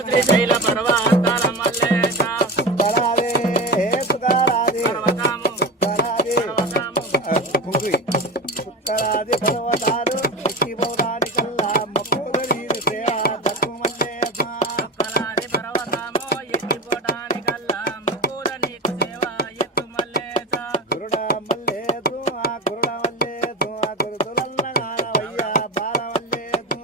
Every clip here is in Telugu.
శ్రీశైల పర్వతాల మల్లేశ ఉత్తరాది పర్వతాలు ఎక్కిపోవడానికల్లా మొక్కుదరి సేవ దక్కు మల్లేశ ఎక్కిపోవడానికల్లా మొక్కుద నీకు సేవ ఎత్తు మల్లేశ గురుడ మల్లేదు ఆ గురుడ మల్లేదు ఆ గురుతులన్నగానవయ్యా బాల మల్లేదు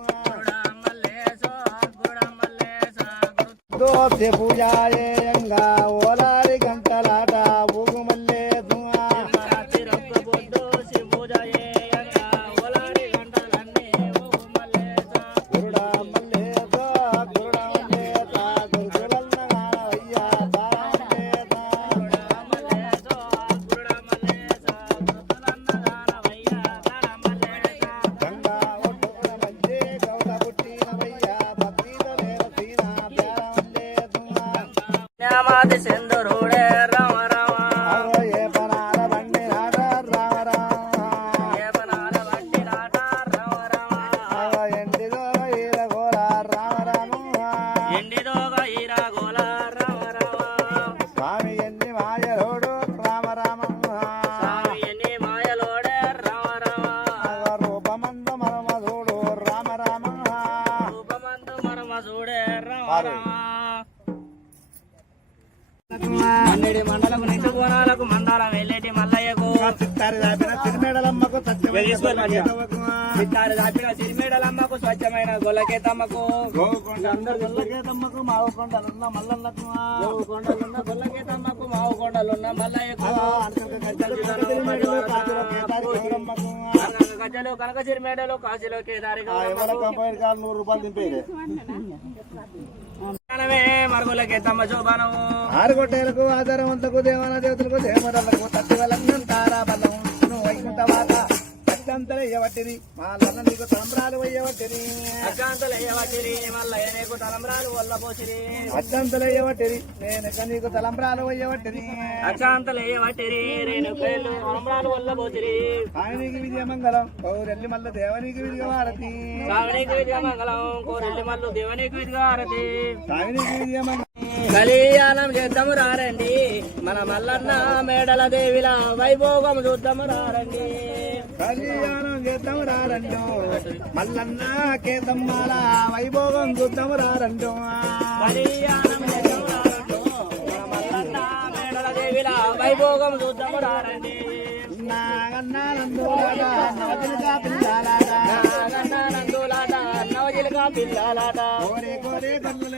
దోసె పూజాయేయంగా ఓలారి గంటలాట ఊగు మల్లేదు గురుడ మల్లేదు గురుడ మల్లేద గురుతులన్నగానవయ్యా బాల మల్లేద గంగా ఒడ్డున మధ్య గౌడ పుట్టినవయ్యా భక్తితో లేరసీన ప్యార మల్లేదు న్యామాది సింధురుడే రామ రామ ఏ పనాల బండి నాట రామ రామ ఏపనాల వంటి నాట రామ రామ ఎండిదో ఈల గోల రామ రామ ఎండిదోగ ఈరాగోల రామ రామ స్వామి ఎన్ని మాయలోడు రామ రామ స్వామి ఎన్ని మాయలోడే రామ రామ రూపమంద మరమధుడు రామ రామ రూపమందు మరమ చూడే రామ రామ అన్నిటి మండలకు నిండు బోనాలకు మందారం వెళ్ళేటి మల్లయ్యకు చిత్తారి దాపిన తిరుమేడలమ్మకు చిత్తారు దాపిన సిరిమేడలమ్మకు స్వచ్ఛమైన గొల్లకేతమ్మకు గోవుకొండ అందరు గొల్లకేతమ్మకు మావుకొండలున్న మల్లన్నకు కొండలున్న గొల్లకేతమ్మకు మావు కొండలున్న మల్లయ్యకు గజ్జలు కనక సిరిమేడలు కాశీలో కేదారి ఎవరి కంపెనీ కాదు 100 రూపాయలు దింపేది మరుగులకేతమ్మ శోభనము ఆరుగొట్టేలకు ఆధారవంతకు దేవాల దేవతలకు దేవతలకు తట్టి వలంగం తారా బలం వైకుంఠమాత అత్యంతలు అయ్యవట్టిరి మా లన్న నీకు తలంబ్రాలు అయ్యవట్టిరి అశాంతలు అయ్యవటిరి మల్లయ్య నీకు తలంబ్రాలు వల్ల పోసిరి అత్యంతలు అయ్యవట్టిరి నేను నీకు తలంబ్రాలు అయ్యవట్టిరి అశాంతలు అయ్యవటిరి రేణు కైలు తలంబ్రాలు వల్ల పోసిరి ఆయనకి విజయమంగళం పౌరెల్లి మల్ల దేవనికి విజయవారతి సావనికి విజయమంగళం కోరెల్లి మల్లు దేవునికి విజయహారతి సావినికి విజయమంగళం కళ్యాణం చేద్దాము రారండి మన మల్లన్న మేడల దేవిల వైభోగం చూద్దాము రారండి కళ్యాణం చేద్దాం రారండు మల్లన్న కేతమ్మాల వైభోగం చూద్దాం రారండు కళ్యాణం చేద్దాము రారండి మన మల్లన్న మేడల దేవిల వైభోగం చూద్దాము రారండి నాగన్నానందులాట నవతిలకా పిల్లాలాట నందులాట నవజిలక పిల్లలాట కోరే కోరే కన్నుల